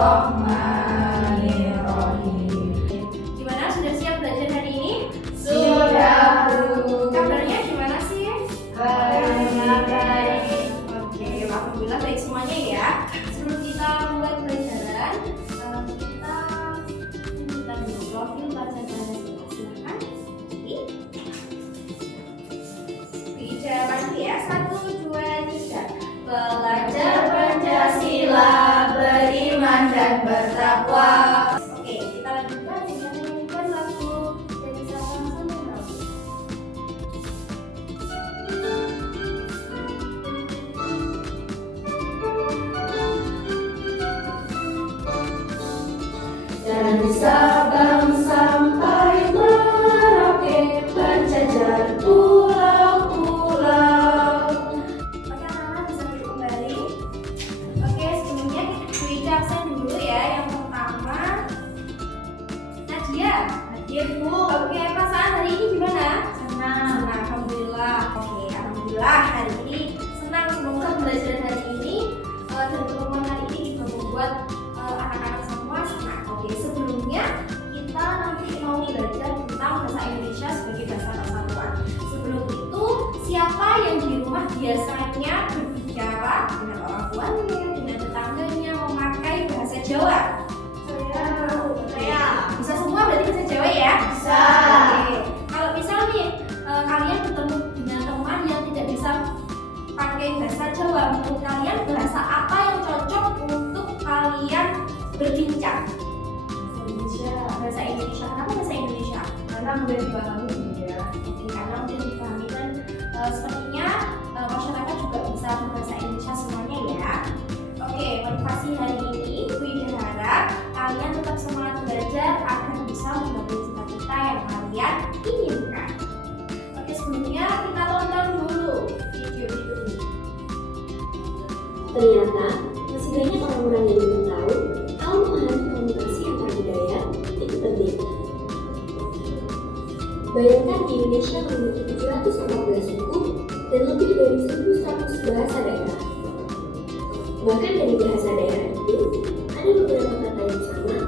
Bismillahirrahmanirrahim. Gimana, sudah siap belajar hari ini? Sudah, Bu. Kabarnya gimana sih? Baik. Oke, alhamdulillah baik semuanya ya. Sebelum kita mulai pelajaran, kita tunjukkan dulu profil bacaan Pancasila. Silakan. Bicara ya, 1, 2, 3. Belajar Pancasila, beriman dan bertakwa. Oke, kita lanjutkan dengan menyanyikan lagu dari Sabang sampai Merauke. Dari Sabang sampai Merauke, berjajar pulau-pulau. Oke, anak-anak bisa duduk kembali. Oke, sebelumnya kita beri absen dulu ya. Yang pertama, Nadia. Nadia, Bu. Oke, perasaan hari ini gimana? Senang. Alhamdulillah. Oke, alhamdulillah hari ini senang. Semoga pembelajaran hari ini dan pertemuan hari ini juga membuat anak-anak semua senang. Oke, sebelumnya kita nanti mau belajar tentang bahasa Indonesia sebagai bahasa persatuan. Sebelum itu, siapa yang di rumah biasanya berbicara dengan orang tuanya, dengan tetangganya memakai bahasa Jawa? Saya. Bisa semua berarti bahasa Jawa ya? Bisa. Oke. Kalau misal nih kalian bertemu dengan teman yang tidak bisa pakai bahasa Jawa, menurut kalian bahasa apa yang cocok untuk kalian berbincang? Bahasa Indonesia. Kenapa bahasa Indonesia? Karena mudah dipahami ya. Oke, karena mudah dipahami dan sepertinya masyarakat juga bisa berbahasa Indonesia semuanya ya. Oke, motivasi hari ini Wida harap kalian tetap semangat belajar agar bisa menggapai cita-cita yang kalian inginkan. Oke, sebelumnya kita tonton dulu video itu. Ternyata masih banyak orang-orang yang belum tahu kalau memahami komunikasi antar budaya itu penting. Bayangkan di Indonesia memiliki 714 suku dan lebih dari 1.100 bahasa daerah. Bahkan dari bahasa daerah itu ada beberapa kata yang sama,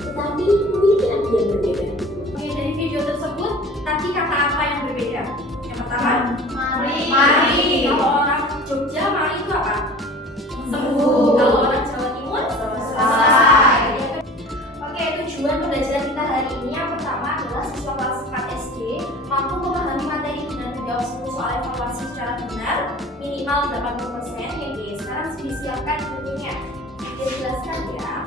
tetapi memiliki arti yang berbeda. Oke, dari video tersebut tadi kata apa yang berbeda? Yang pertama, Mari. mari. Kalau orang Jogja, mari itu apa? Sembuh. Kalau orang Jawa Timur, Selesai. Oke, tujuan pembelajaran kita hari ini yang pertama adalah siswa kelas 4 SD mampu memahami materi dengan menjawab 10 soal evaluasi secara benar minimal 80%. Oke, sekarang disiapkan bukunya. Dijelaskan ya.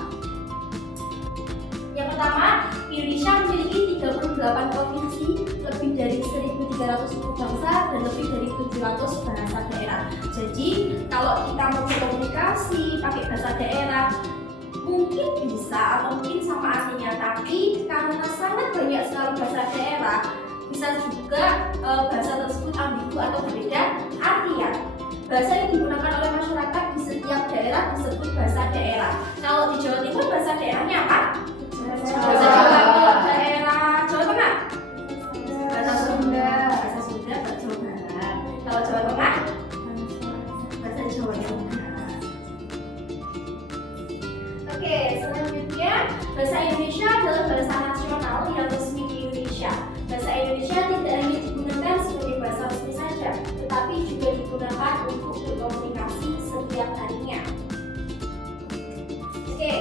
Yang pertama, Indonesia memiliki 38 provinsi, lebih dari 1.300 suku bangsa, dan lebih dari 700 bahasa daerah. Jadi, kalau kita mau berkomunikasi pakai bahasa daerah, mungkin bisa atau mungkin sama artinya, tapi karena sangat banyak sekali bahasa daerah, bisa juga bahasa tersebut ambigu atau berbeda artian. Bahasa yang digunakan oleh masyarakat di setiap daerah disebut bahasa daerah. Kalau di Jawa Timur bahasa daerahnya apa? Bahasa Jawa. Kalau daerah Jawa Tengah? Bahasa Sunda. Bahasa Sunda, bahasa Jawa Barat. Kalau Jawa Tengah? Bahasa Jawa Tengah. Oke, selanjutnya bahasa Indonesia adalah bahasa nasional yang resmi di Indonesia. Bahasa Indonesia tidak hanya digunakan sebagai bahasa resmi saja, tetapi juga digunakan untuk berkomunikasi setiap harinya. Oke,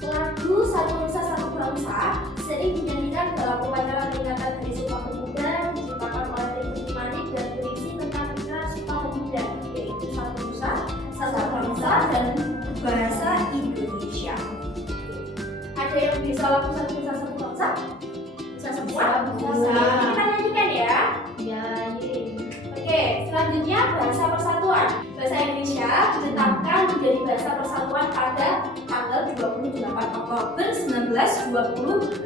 lagu Satu Nusa Satu Bangsa sering dinyanyikan dalam upacara peringatan Hari Sumpah Pemuda yang diciptakan oleh Teuku Manik dan berisi tentang pikiran Sumpah Pemuda, yaitu Satu Nusa Satu Bangsa dan bahasa Indonesia. Ada yang bisa lagu Satu Nusa Satu Bangsa? Bisa semua? Bisa. Kita nyanyikan ya. Ya, Oke, selanjutnya bahasa persatuan. Bahasa Indonesia ditetapkan menjadi bahasa persatuan pada tanggal 28 Oktober 1928.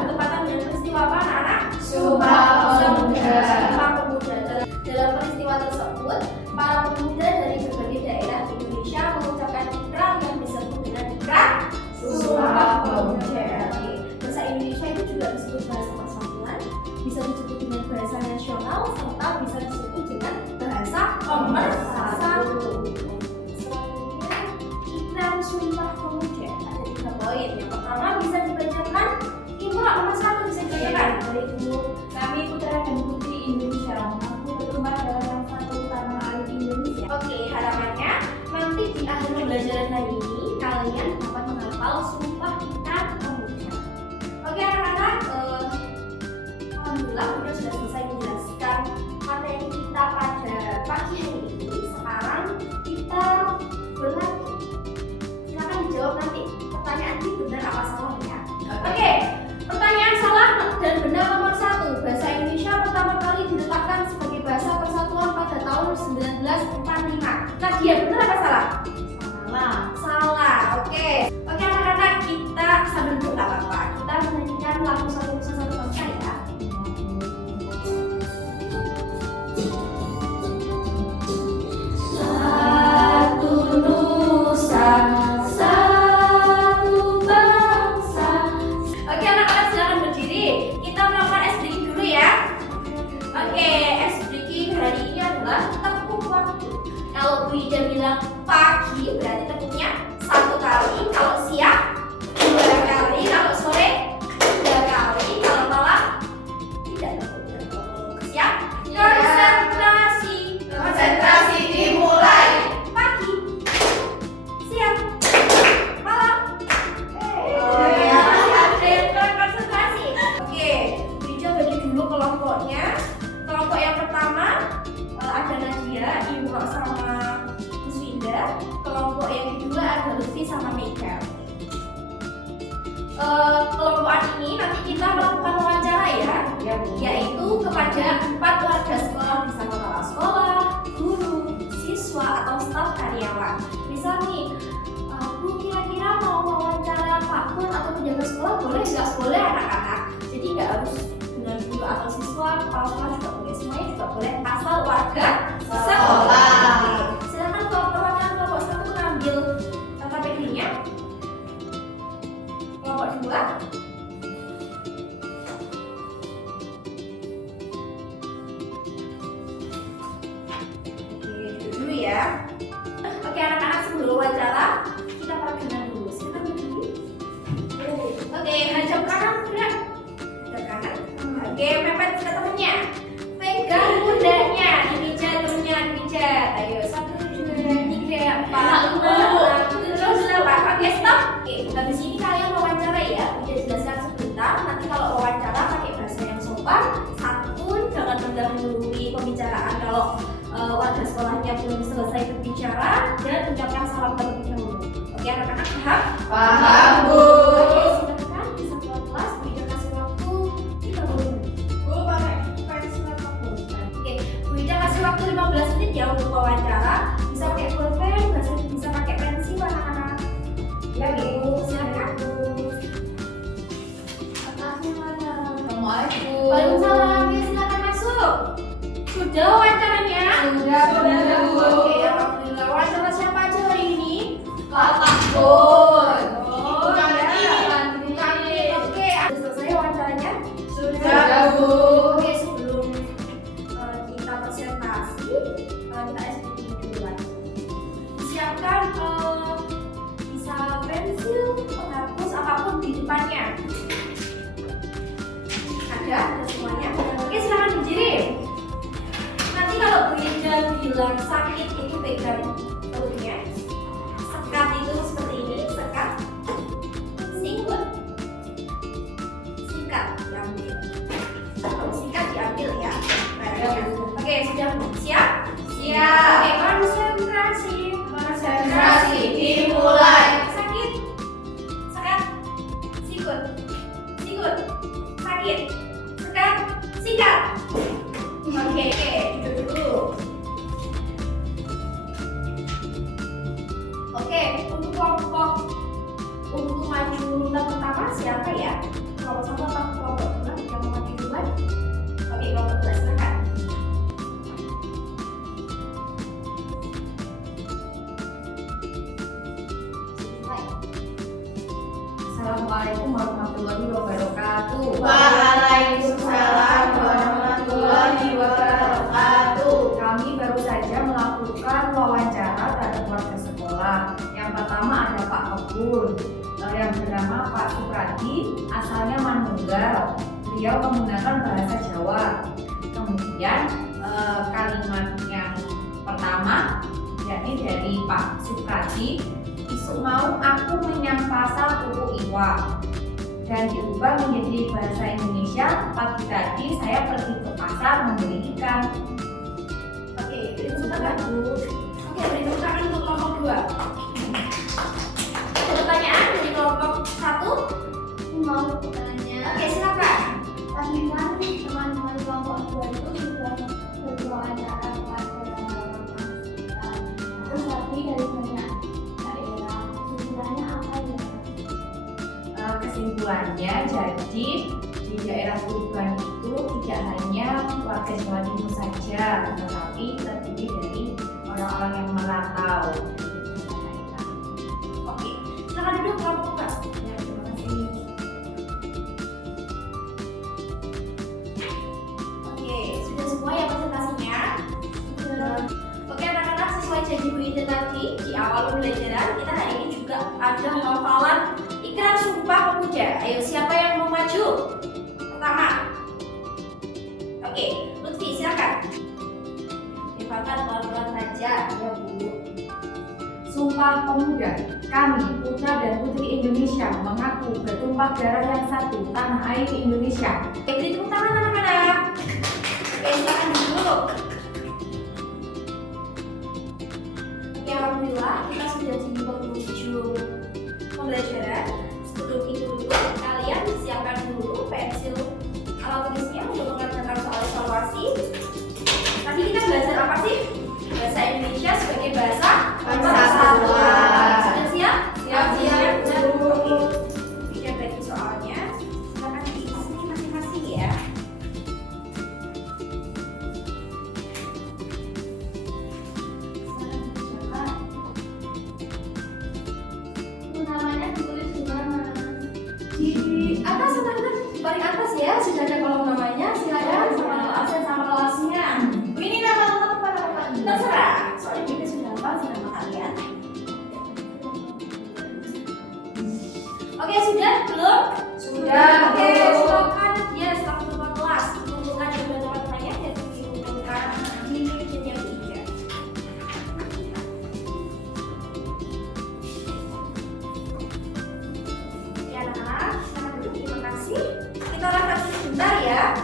Bertepatan dengan peristiwa apa anak-anak? Sumpah Pemuda. Sumpah Pemuda. Dalam peristiwa tersebut, para pemuda dari berbagai daerah di Indonesia mengucapkan ikrar yang disebut dengan ikrar Sumpah Pemuda. Oke, bahasa Indonesia itu juga disebut bahasa persatuan, bisa disebut dengan bahasa nasional, serta bisa disebut dengan bahasa pemersatu. Selanjutnya, ikrar Sumpah poin. Yang pertama bisa dibacakan. Ibu nomor 1 bisa dibacakan. Kami putra dan putri Indonesia, mampu berkembang dalam yang satu tanah air Indonesia. Oke, harapannya nanti di akhir pembelajaran hari ini kalian dapat menghafal Sumpah Kita Pemuda. Oke anak-anak, alhamdulillah sudah selesai menjelaskan materi kita pada pagi hari ini. Sekarang kita berlatih. Silakan dijawab nanti pertanyaan ini benar apa salahnya. Oke, pertanyaan salah dan benar nomor 1. Bahasa Indonesia pertama kali ditetapkan sebagai bahasa persatuan pada tahun 1945. Nadia, benar apa salah? Salah. Oke, anak-anak, kita sambil dulu nggak apa-apa. Kita menyanyikan lagu Satu Nusa Satu Bangsa ya. Satu Nusa, satu bangsa. Oke anak-anak, silakan berdiri. Kita melakukan ice breaking dulu ya. Oke, ice breaking hari ini adalah tepuk waktu. Kalau Bu Ida bilang pagi, berarti tepuknya 1 kali. Kalau siang 2 kali. Kalau sore 3 kali. Kalau malam tidak tepuk. Siap? Konsentrasi dimulai. Pagi, siang, malam. Oh, ya. Ada yang kurang konsentrasi. Oke, Bija bagi dulu kelompoknya. Kelompok yang pertama ada Nadia, Imro sama Muswinda. Kelompok yang kedua ada Lutfi sama Mega. Kelompokan ini nanti kita melakukan wawancara ya, yaitu kepada 4 warga sekolah, bisa kepala sekolah, guru, siswa atau staf karyawan. Misal nih, Bu kira-kira mau wawancara Pak Pun atau penjaga sekolah boleh nggak? Boleh anak-anak. Jadi nggak harus dengan guru atau siswa, kepala sekolah juga boleh, semuanya juga boleh asal warga sekolah. Silakan kalau perwakilan kelompok 1 mengambil KPD-nya. Kelompok 2. Dulu ya. Oke anak-anak, sebelum wawancara kita perkenalan dulu. Silakan berdiri. Oke, hadap kanan gerak. Hadap kanan. Oke, mepet ke temennya. Pegang pundaknya, dipijat temennya, dipijat. Ayo, 1, 2, 3, 4, 5, 6, 7, 8. Oke, stop. Oke, habis ini kalian wawancara ya. Udah jelaskan sebentar. Nanti kalau wawancara pakai bahasa yang sopan, santun, jangan mendahului pembicaraan kalau warga sekolahnya belum selesai berbicara, dan ucapkan salam terlebih dahulu. Oke anak-anak, paham? Paham, Bu. Oke, silakan bisa keluar kelas. Bu Ida kasih waktu 30 menit. Bu, pakai pensil atau pulpen? Oke, Bu Ida kasih waktu 15 menit ya untuk wawancara. Bisa pakai pulpen, bisa pakai pensil anak-anak. Ya, Bu. Silakan. Kertasnya mana? Assalamualaikum. Waalaikumsalam. Ya, silakan masuk. Sudah wawancaranya? Sudah, Bu. Oke, alhamdulillah. Wawancara siapa aja hari ini? Pak Pun. Oh, ya. Oke, ada selesai wawancaranya? Sudah, Bu. Oke, sebelum kita presentasi, kita SPP dulu lagi. Siapkan bisa pensil, penghapus, apapun di depannya. Ada semuanya? Oke, silakan berdiri. Nanti kalau Bu Ida bilang sakit, itu pegang perutnya. Sekat itu seperti ini, sekat. Singkat. Singkat diambil. Singkat diambil ya. Oke, sudah siap? Siap. Oke, konsentrasi. Konsentrasi dimulai. Sakit. Sekat. Sikut. Sikut. Sakit. Sekat. Singkat. Oke, duduk dulu. Oke, untuk kelompok untuk maju urutan pertama siapa ya? Kelompok 1 atau kelompok 2 yang mau maju duluan? Oke, kelompok 2 silakan. Assalamualaikum warahmatullahi wabarakatuh. Waalaikumsalam warahmatullahi wabarakatuh. Kami baru saja melakukan wawancara terhadap warga sekolah. Yang pertama ada Pak Kebun. yang bernama Pak Supradi, asalnya Manunggal. Beliau menggunakan bahasa Jawa. Kemudian kalimat yang pertama yakni dari Pak Supradi, "Isuk mau aku menyang pasar tuku iwak." Dan diubah menjadi bahasa Indonesia, "Pagi tadi saya pergi ke pasar membeli ikan." Oke, beri tepuk tangan Bu. Oke, beri tepuk tangan untuk kelompok 2. Ada pertanyaan dari kelompok 1? Mau bertanya, Oke, silakan. tadi kan teman-teman kelompok 2 itu sudah berdoa acara pada terus tadi dari banyak daerah, kesimpulannya apa ya? Kesimpulannya, jadi di daerah Tuban itu tidak hanya warga Jawa Timur saja, tetapi terdiri dari orang-orang yang merantau. Oke, silakan duduk kelompok 2. Ya, terima kasih. Oke, sudah semua ya presentasinya? Oke anak-anak, sesuai janji Bu Ida tadi di awal pembelajaran, kita hari ini juga ada hafalan Ikrar Sumpah Pemuda. Ayo, siapa yang mau maju? Pertama. Oke, Lutfi silakan. Dipakai pelan-pelan saja ya Bu. Sumpah Pemuda, kami putra dan putri Indonesia mengaku bertumpah darah yang satu, tanah air Indonesia. Oke, beri tepuk tangan anak-anak. Oke, silakan duduk. Oke, alhamdulillah kita sudah di penghujung pembelajaran. Sebelum itu kalian siapkan dulu pensil alat tulisnya untuk mengerjakan soal evaluasi. Tadi kita belajar apa sih? Bahasa Indonesia sebagai bahasa Persatuan. Sudah siap? Siap. Oke. Kita bagi soalnya. Silakan diisi masing-masing ya. Namanya ditulis di mana? Di atas paling atas ya, sudah ada kolom namanya. Silakan sama absen sama kelasnya. Ini nama lengkap apa nama? Terserah. Soalnya kita sudah hafal sih nama kalian. Oke, sudah belum? Sudah, Oke, Bu. silakan ya setelah ketua kelas kumpulkan kedua teman-temannya dan dikumpulkan di meja yang 3. Ya anak-anak, silakan duduk. Terima kasih. Kita refleksi sebentar ya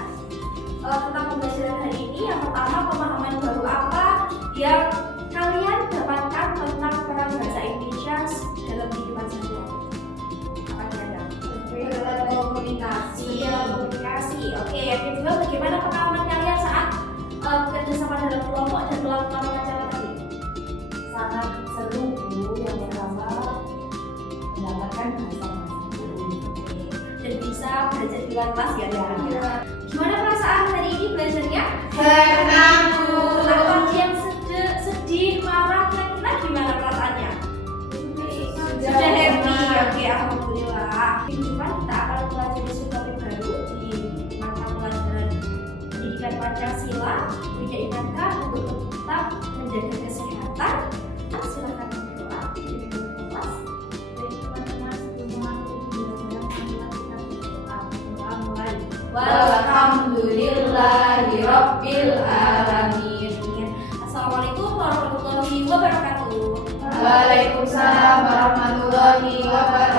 tentang pembelajaran hari ini. Yang pertama, pemahaman baru apa yang kalian dapatkan tentang peran bahasa Indonesia dalam kehidupan sehari-hari? Apa kira-kira? Dalam komunikasi. Dalam komunikasi. Oke, yang kedua, bagaimana pengalaman kalian saat bekerja sama dalam kelompok dan melakukan wawancara tadi? Sangat seru Bu, yang pertama mendapatkan bahasa baru. Dan bisa belajar di luar kelas ya? Gimana perasaan hari ini belajarnya? Senang, Bu. Atau ada yang sedih, marah, kira-kira gimana perasaannya? Sudah happy, oke, alhamdulillah. Minggu depan kita akan pelajari suatu topik baru di mata pelajaran pendidikan Pancasila. Bunda ingatkan untuk tetap menjaga kesehatan. Silakan berdoa di kelas. Dari teman-teman sebelum mengakhiri pembelajaran, kita berdoa mulai. Walhamdulillahirabbil alamin. Assalamualaikum warahmatullahi wabarakatuh. Waalaikumsalam warahmatullahi wabarakatuh.